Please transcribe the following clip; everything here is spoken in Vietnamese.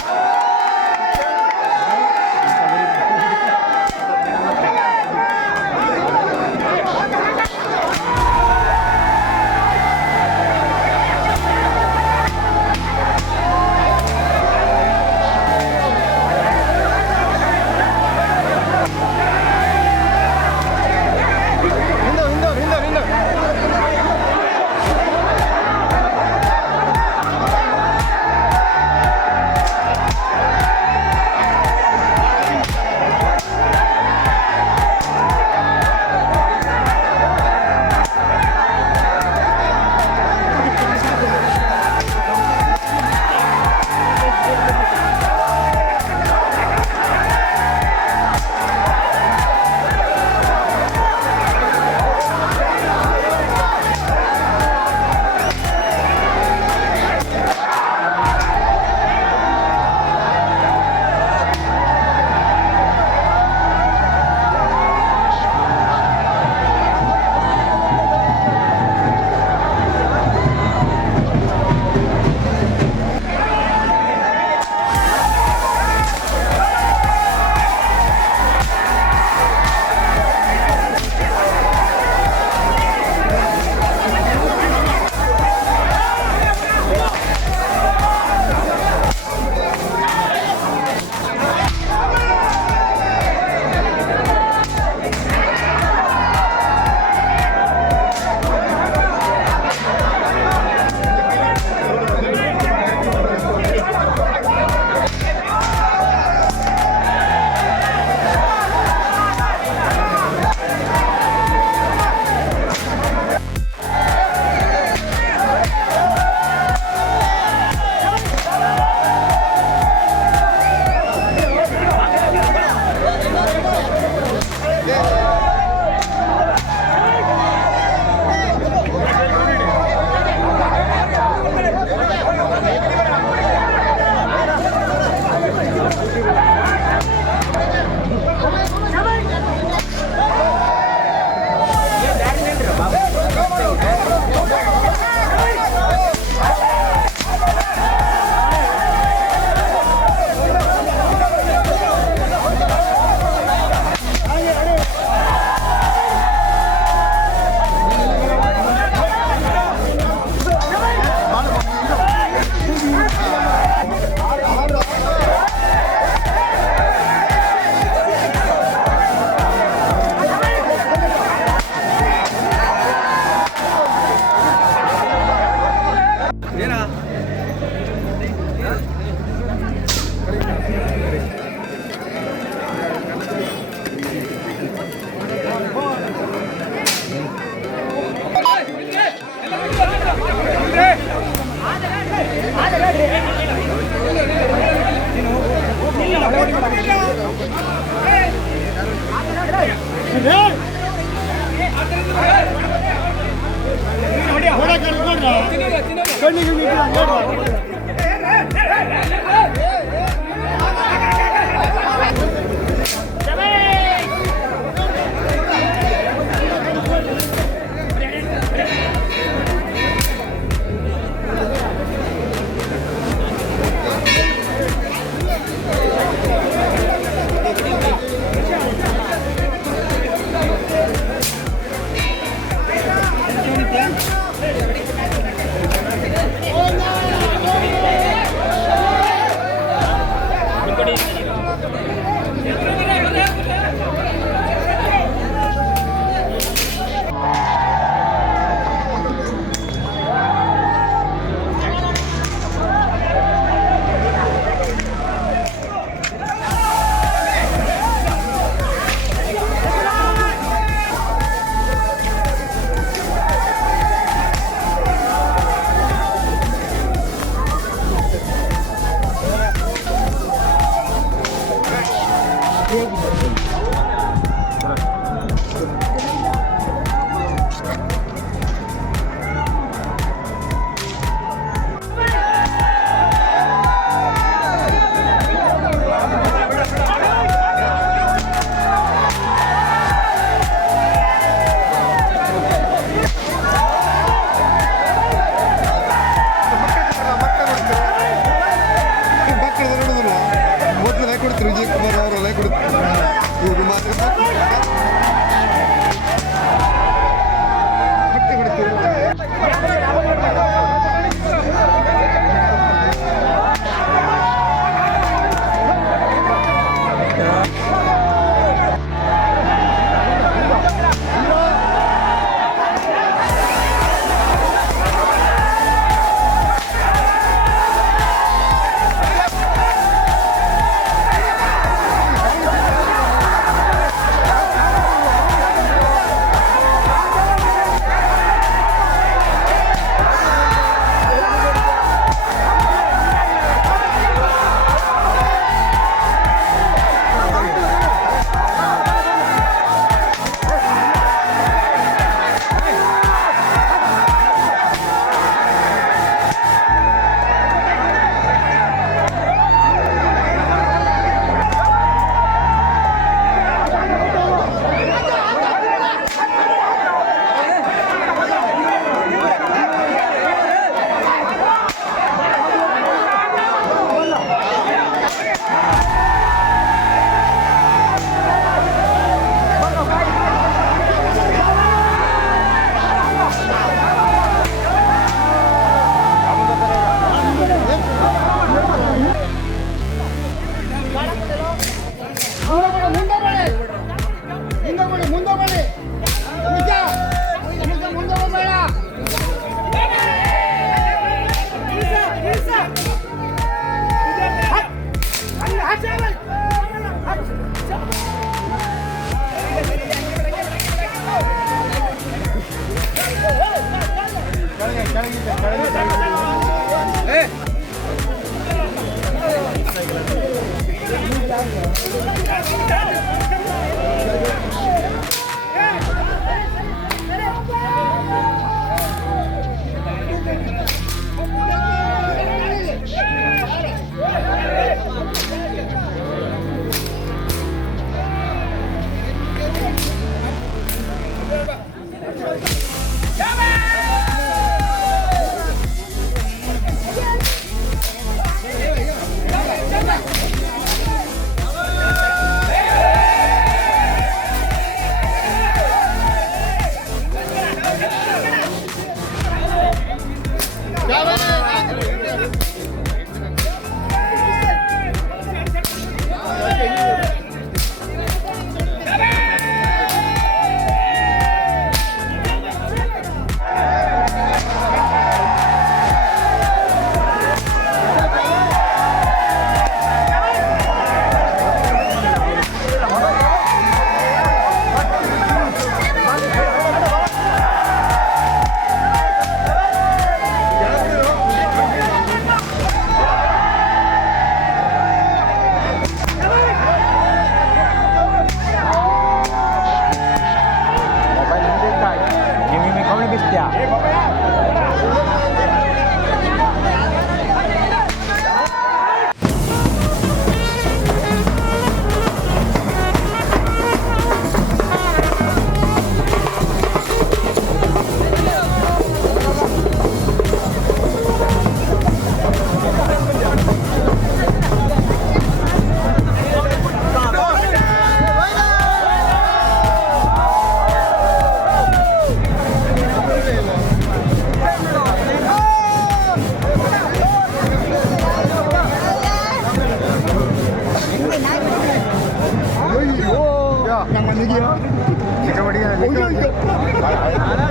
Yeah. Tiene que, tiene que. Yeah. Yang mana lagi ya? Cakap dia. Oh, ya, ya.